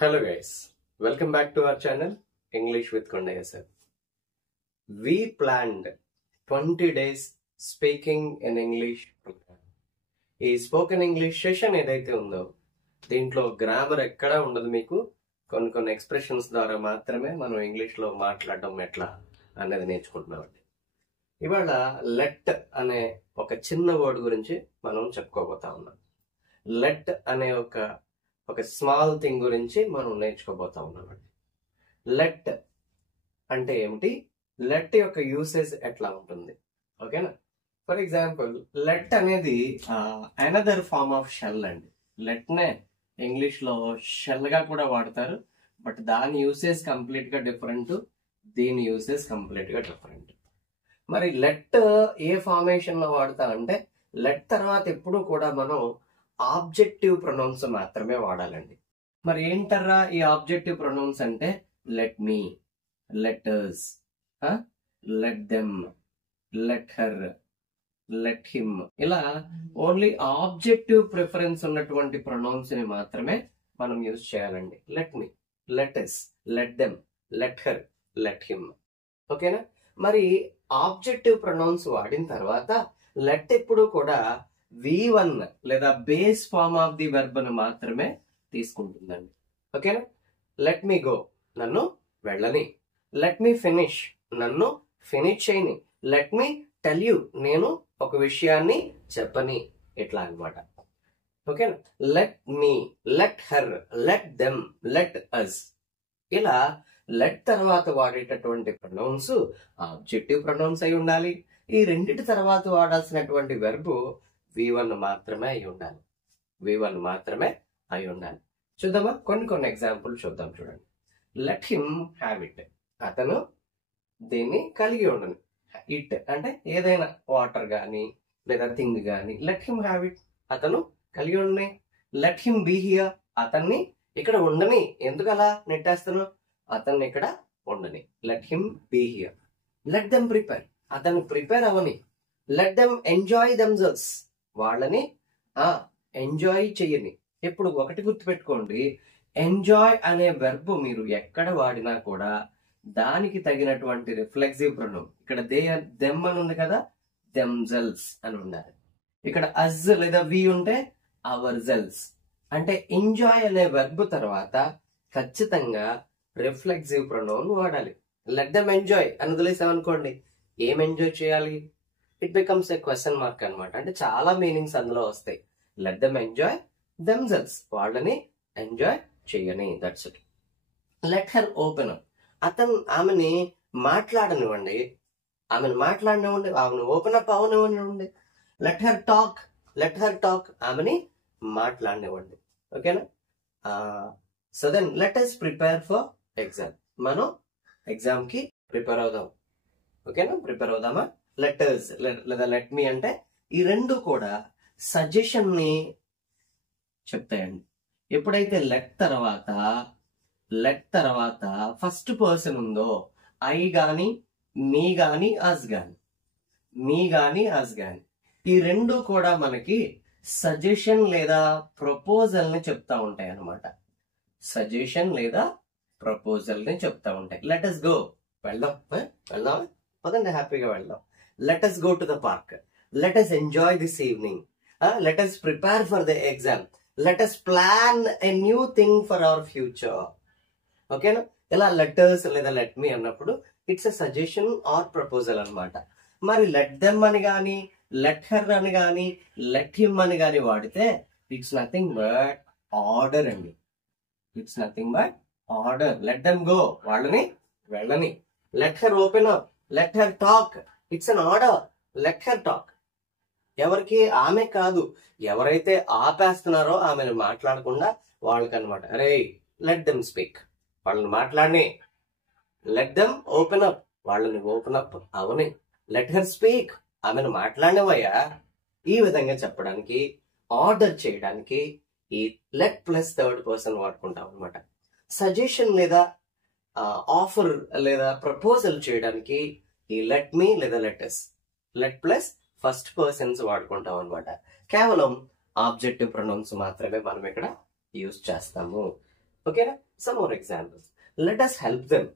Hello guys, welcome back to our channel English with Kondaya sir. We planned 20 days speaking in English program. ఈ spoken English session ఏదైతే ఉందో దీంట్లో grammar ఎక్కడా ఉండదు. మీకు కొన్ని ఎక్స్ప్రెషన్స్ ద్వారా మాత్రమే మనం ఇంగ్లీష్లో మాట్లాడడం ఎట్లా అనేది నేర్చుకుంటున్నామండి. ఇవాళ లెట్ అనే ఒక చిన్న వర్డ్ గురించి మనం చెప్పుకోబోతా ఉన్నాం. లెట్ అనే ఒక స్మాల్ థింగ్ గురించి మనం నేర్చుకోబోతా ఉన్నామండి. లెట్ అంటే ఏమిటి, లెట్ యొక్క యూసేజ్ ఎట్లా ఉంటుంది, ఓకేనా? ఫర్ ఎగ్జాంపుల్, లెట్ అనేది అనదర్ ఫార్మ్ ఆఫ్ షెల్ అండి. లెట్ నే ఇంగ్లీష్ లో షెల్ గా కూడా వాడతారు, బట్ దాని యూసేజ్ కంప్లీట్ గా డిఫరెంట్, దీని యూసేజ్ కంప్లీట్ గా డిఫరెంట్. మరి లెట్ ఏ ఫార్మేషన్ లో వాడతామంటే, లెట్ తర్వాత ఎప్పుడు కూడా మనం ఆబ్జెక్టివ్ ప్రొనౌన్స్ మాత్రమే వాడాలండి. మరి ఏంటర్రా ఈ ఆబ్జెక్టివ్ ప్రొనౌన్స్ అంటే, let me, let us, let them, let her, let him, ఇలా ఓన్లీ ఆబ్జెక్టివ్ ప్రిఫరెన్స్ ఉన్నటువంటి ప్రొనౌన్స్ ని మాత్రమే మనం యూజ్ చేయాలండి. Let me, let us, let them, let her, let him, ఓకేనా? మరి ఆబ్జెక్టివ్ ప్రొనౌన్స్ వాడిన తర్వాత లెట్ ఎప్పుడు కూడా V1 లేదా base form of the verb ను మాత్రమే తీసుకుంటుందండి, ఓకేనా? లెట్ మీ గో, నన్ను వెళ్ళని. లెట్ మీ ఫినిష్, నన్ను ఫినిష్ చేయని. లెట్ మీ టెల్ యూ, నేను ఒక విషయాన్ని చెప్పని, ఇట్లా అన్నమాట, ఓకేనా? Let me, let her, let them, let us, ఇలా లెట్ తర్వాత వాడేటటువంటి ప్రొనౌన్స్ ఆబ్జెక్టివ్ ప్రొనౌన్స్ అయి ఉండాలి. ఈ రెండింటి తర్వాత వాడాల్సినటువంటి వెర్బ్ V1 మాత్రమే అయి ఉండాలి. V1 మాత్రమే అయి ఉండాలి. చూద్దామా? కొన్ని ఎగ్జాంపుల్ చూద్దాం. చూడండి. లెట్ హిమ్ హ్యావ్ ఇట్, అతను దీన్ని కలిగి ఉండను. ఇట్ అంటే ఏదైనా వాటర్ గాని లేదా థింగ్ గాని. లెట్ హిమ్ హ్యావ్ ఇట్, అతను కలిగి ఉండని. లెట్ హిమ్ బీ హియర్, అతన్ని ఇక్కడ ఉండని. ఎందుకు అలా నెట్టేస్తాను? అతన్ని ఇక్కడ ఉండని. Let him be here. Let them prepare, అతను ప్రిపేర్ అవని. లెట్ దెమ్ ఎంజాయ్ దెమ్సెల్వ్స్, వాళ్ళని ఎంజాయ్ చెయ్యని. ఇప్పుడు ఒకటి గుర్తుపెట్టుకోండి, ఎంజాయ్ అనే వెర్బ్ మీరు ఎక్కడ వాడినా కూడా దానికి తగినటువంటి రిఫ్లెక్సివ్ ప్రొనౌన్, ఇక్కడ దెమ్ అని ఉంది కదా, దెమ్సెల్వ్స్ అని ఉండాలి. ఇక్కడ అజ్ లేదా వి ఉంటే అవర్ సెల్వ్స్. అంటే ఎంజాయ్ అనే వెర్బ్ తర్వాత ఖచ్చితంగా రిఫ్లెక్సివ్ ప్రొనౌన్ వాడాలి. లెట్ దెమ్ ఎంజాయ్ అని వదిలేసామనుకోండి, ఏం ఎంజాయ్ చేయాలి? It becomes a question mark అనమాట. అంటే చాలా మీనింగ్స్ అందులో వస్తాయి. లెట్ దెమ్ ఎంజాయ్ దెమ్సెల్వ్స్, వాళ్ళని ఎంజాయ్ చేయని, that's it. Let her open, ఆమెని మాట్లాడనివ్వండి, ఆమెను మాట్లాడనివ్వండి, ఆమెను ఓపెన్ అప్ అవనివ్వండి. లెట్ హర్ టాక్, ఆమెని మాట్లాడనివ్వండి, ఓకేనా? So then let us prepare for exam, మనం ఎగ్జామ్ కి ప్రిపేర్ అవుదాం, ఓకేనా? ప్రిపేర్ అవుదామా? లెట్ us లేదా లెట్ మీ అంటే ఈ రెండు కూడా సజెషన్ ని చెప్తాయండి. ఎప్పుడైతే లెట్ తర్వాత ఫస్ట్ పర్సన్ ఉందో, ఐ గాని, మీ గాని, అస్ గాని, ఈ రెండు కూడా మనకి సజెషన్ లేదా ప్రపోజల్ ని చెప్తా ఉంటాయి అన్నమాట. సజెషన్ లేదా ప్రపోజల్ ని చెప్తా ఉంటాయి. లెట్ us గో, వెళ్దాం పదండి, హ్యాపీగా వెళ్దాం. Let us go to the park, let us enjoy this evening, let us prepare for the exam, let us plan a new thing for our future, ఓకేనా? ఇలా లెటర్స్ లేదా లెట్ మీ అన్నప్పుడు it's a suggestion are proposal అన్నమాట. మరి let them అని గాని, let her అని గాని, లెట్ హిమ్ అని గాని వాడితే ఇట్స్ నథింగ్ బట్ ఆర్డర్ అండి. It's nothing but order. Let them go, వాళ్ళని వెళ్ళని. Let her open up, let her talk, it's an order. Let her talk, ఎవరికి? ఆమె కాదు, ఎవరైతే ఆపేస్తున్నారో ఆమెను మాట్లాడకుండా వాళ్ళకనమాట. అరే లెట్ దెమ్ స్పీక్, వాళ్ళని మాట్లాడని. లెట్ దెమ్ ఓపెన్ అప్, వాళ్ళని ఓపెన్ అప్ అవని. లెట్ హర్ స్పీక్, ఆమెను మాట్లాడినవయ్యా. ఈ విధంగా చెప్పడానికి, ఆర్డర్ చేయడానికి ఈ లెట్ ప్లస్ థర్డ్ పర్సన్ వాడుకుంటాం అనమాట. సజెషన్ లేదా ఆఫర్ లేదా ప్రపోజల్ చేయడానికి ఈ లెట్ మీ లేదా let us, let plus first persons వాడుకుంటాం అనమాట. కేవలం ఆబ్జెక్టివ్ ప్రొనౌన్స్ మాత్రమే మనం ఇక్కడ యూజ్ చేస్తాము. ఓకేనా? Some more examples. Let us help them.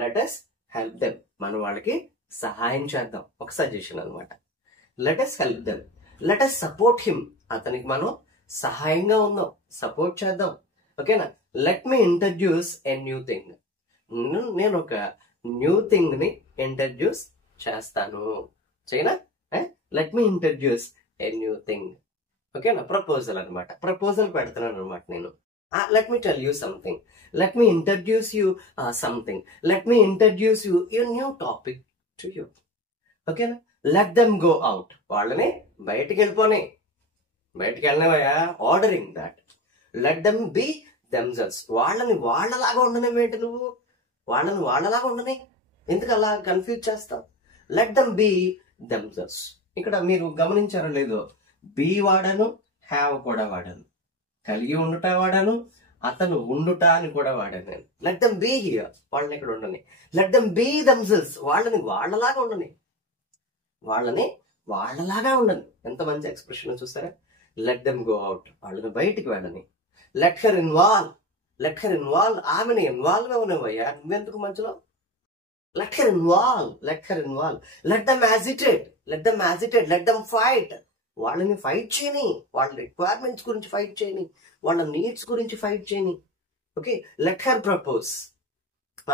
Let us help them. మనం వాళ్ళకి సహాయం చేద్దాం. ఒక సజెషన్ అనమాట. Let us help them. Let us support him. అతనికి మనం సహాయంగా ఉందాం, సపోర్ట్ చేద్దాం. ఓకేనా? Let me introduce a new thing. నేను ఒక న్యూ థింగ్ ని ఇంట్రడ్యూస్ చేస్తాను. చేయనా? Let me introduce a new thing. ఓకేనా? ప్రపోజల్ అనమాట. ప్రపోజల్ పెడుతున్నాను అనమాట నేను. Let me tell you something. Let me introduce you something. Let me introduce you a new topic to you. ఓకేనా? Let them go out. వాళ్ళని బయటికి వెళ్ళిపోని. బయటికి వెళ్ళినవయ్యా, ordering that. Let them be themselves. వాళ్ళని వాళ్ళలాగా ఉండనివేంటి నువ్వు? వాళ్ళని వాళ్ళలాగా ఉండని ఎందుకు అలా కన్ఫ్యూజ్ చేస్తావు? Let them be themselves. ఇక్కడ మీరు గమనించారో లేదో, బీ వాడాను, హ్యావ్ కూడా వాడాను, కలిగి ఉండుట వాడాను, అతను ఉండుట అని కూడా వాడాను నేను. Let them be here. వాళ్ళని ఇక్కడ ఉండని. Let them be themselves. వాళ్ళని వాళ్ళలాగా ఉండని. వాళ్ళని వాళ్ళలాగా ఉండని. ఎంత మంచి ఎక్స్ప్రెషన్ చూస్తారా? Let them go out. వాళ్ళని బయటికి వెళ్ళని. Let her involve. Let her involve. ఆమెను ఇన్వాల్వ్ అవనివయ్యా, నువ్వెందుకు మధ్యలో? Let her involve. Let her involve. Let them agitate. Let them agitate. Let them fight. వాళ్ళని ఫైట్ చేయని. వాళ్ళ రిక్వైర్మెంట్స్ గురించి ఫైట్ చేయని. వాళ్ళ నీడ్స్ గురించి ఫైట్ చేయని. ఓకే? Let her propose.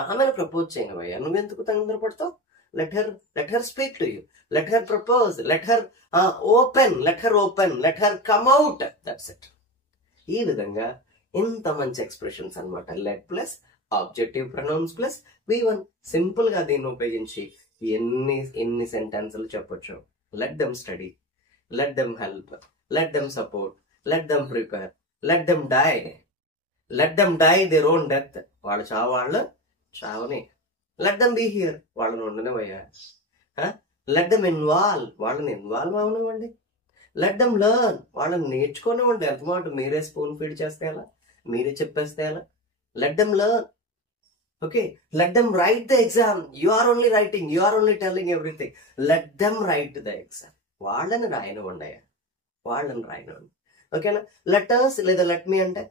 ఆమెను ప్రపోజ్ చేయనివయ్యా, నువ్వెందుకు తొందరపడతావు? Let her speak to you. Let her propose. Let her open. Let her open. Let her come out. That's it. ఈ విధంగా ఇంత మంచి ఎక్స్ప్రెషన్స్ అనమాట. Let plus objective pronouns plus V1. Simple గా దీన్ని ఉపయోగించి ఎన్ని సెంటెన్సులు చెప్పొచ్చు. Let them study. Let them help. Let them support. Let them prepare. Let them die. Let them die their own death. వాళ్ళు చావని. Let them be here. వాళ్ళని ఉండనివయ్యా. Let them involve. వాళ్ళని ఇన్వాల్వ్ అవనివ్వండి. Let them learn. వాళ్ళని నేర్చుకోనివ్వండి. ఎంతమాట మీరే spoon feed చేస్తే ఎలా, మీరే చెప్పేస్తే ఎలా? Let them learn. Okay? Let them write the exam. You are only writing. You are only telling everything. Let them write the exam. వాళ్ళని రాయనివ్వండి అయ్యా. వాళ్ళని రాయనివ్వండి. ఓకేనా? లెటర్స్ లేదా లెట్ మీ అంటే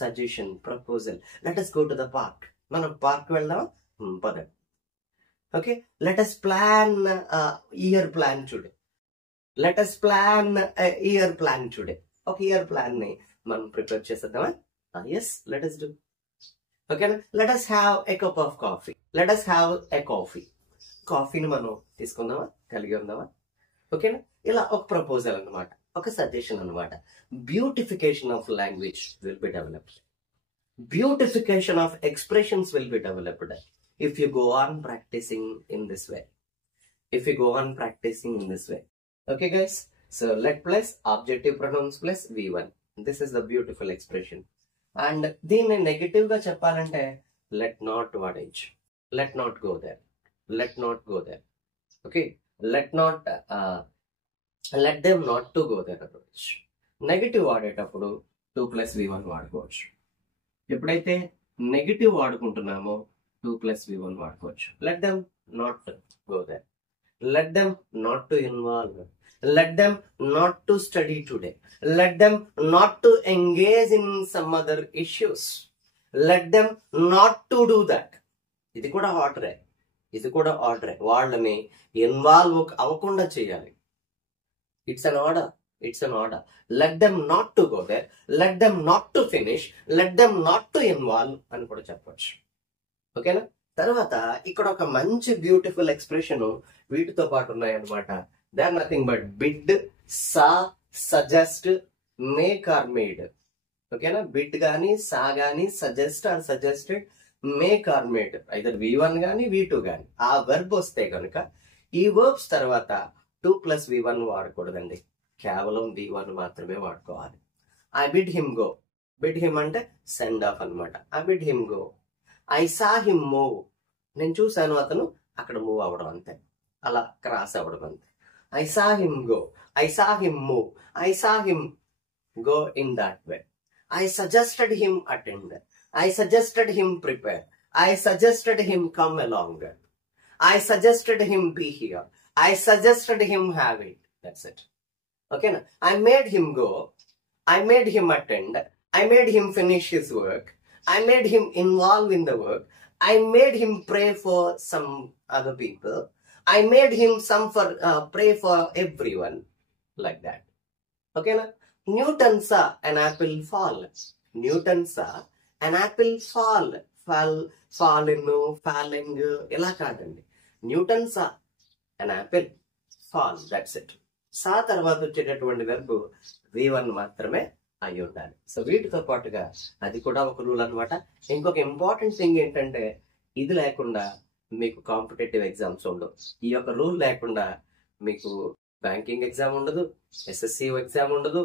suggestion proposal. Let us go to the park. మనం park వెళ్దాం. పదండి. Okay? Let us plan year plan today. Let us plan year plan today. ఒక ఇయర్ ప్లాన్ ని మనం ప్రిపేర్ చేసేద్దామా? Yes, let us do. ఓకేనా? Let us have a cup of coffee. Let us have a coffee. కాఫీని మనం తీసుకుందామా? కలిగి ఉందామా? ఓకేనా? ఇలా ఒక ప్రపోజల్ అనమాట, ఒక సజెషన్ అనమాట. Beautification of language will be developed. Beautification of expressions will be developed if you go on practicing in this way. Okay guys, so let plus adjective pronouns plus V1. This is the beautiful expression. And దీన్ని negative గా చెప్పాలంటే let not వాడేజ్. let not go there. Okay? let them not to go there approach. Negative వాడేటప్పుడు 2 plus V1 వాడుకోవచ్చు. ఎప్పుడైతే negative వాడుకుంటున్నామో 2 plus V1 వాడుకోవచ్చు. Let them not go there. Let them not to involve. Let them not to study today. Let them not to engage in some other issues. Let them not to do that. ఇది కూడా ఆర్డరే. వాళ్ళని involve అవ్వకుండా చేయాలి. It's an order. Let them not to go there. Let them not to finish. Let them not to involve అని కూడా చెప్పవచ్చు. ఓకేనా? తర్వాత ఇక్కడ ఒక మంచి బ్యూటిఫుల్ ఎక్స్ప్రెషన్ వీటితో పాటు ఉన్నాయన్నమాట. They are nothing but bid, saw, suggest, make or made. ఓకేనా? బిడ్ గానీ, సా గానీ, suggest or suggested, make or made. Either V1 గానీ V2 గానీ ఆ వర్బ్ వస్తే కనుక ఈ వర్బ్స్ తర్వాత 2 plus V1 వాడకూడదండి. కేవలం V1 మాత్రమే వాడుకోవాలి. I bid him go. Bid him అంటే సెండ్ ఆఫ్ అనమాట. I bid him go. I saw him move. నేను చూశాను అతను అక్కడ మూవ్ అవ్వడం అంతే, అలా క్రాస్ అవ్వడం అంతే. I saw him go. I saw him move. I saw him go in that way. I suggested him attend. I suggested him prepare. I suggested him come along. I suggested him be here. I suggested him have it. That's it. ఓకేనా? I made him go. I made him attend. I made him finish his work. I made him involved in the work. I made him pray for some other people. I made him pray for everyone. Like that. Okay, na? Newton saw an apple fall. Newton saw an apple fall. Falling, ఇలా కాదండి. Newton saw an apple fall. That's it. సా తర్వాత వచ్చేటటువంటి verb V1 మాత్రమే అయి ఉండాలి. So వీటితో పాటుగా అది కూడా ఒక రూల్ అనమాట. ఇంకొక ఇంపార్టెంట్ థింగ్ ఏంటంటే ఇది లేకుండా మీకు కాంపిటేటివ్ ఎగ్జామ్స్ ఉండవు. ఈ యొక్క రూల్ లేకుండా మీకు బ్యాంకింగ్ ఎగ్జామ్ ఉండదు, SSC ఎగ్జామ్ ఉండదు,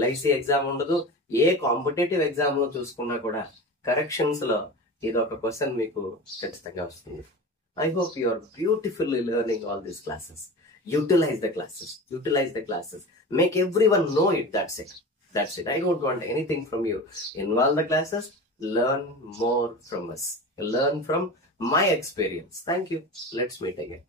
LIC ఎగ్జామ్ ఉండదు. ఏ కాంపిటేటివ్ ఎగ్జామ్ లో చూసుకున్నా కూడా కరెక్షన్స్ లో ఇది ఒక క్వశ్చన్ మీకు ఖచ్చితంగా వస్తుంది. I hope you are beautifully learning all these classes. Utilize the classes. Utilize the classes. Make everyone know it. That's it. That's it. I don't want anything from you. Involve the classes. Learn more from us. Learn from my experience. Thank you. Let's meet again.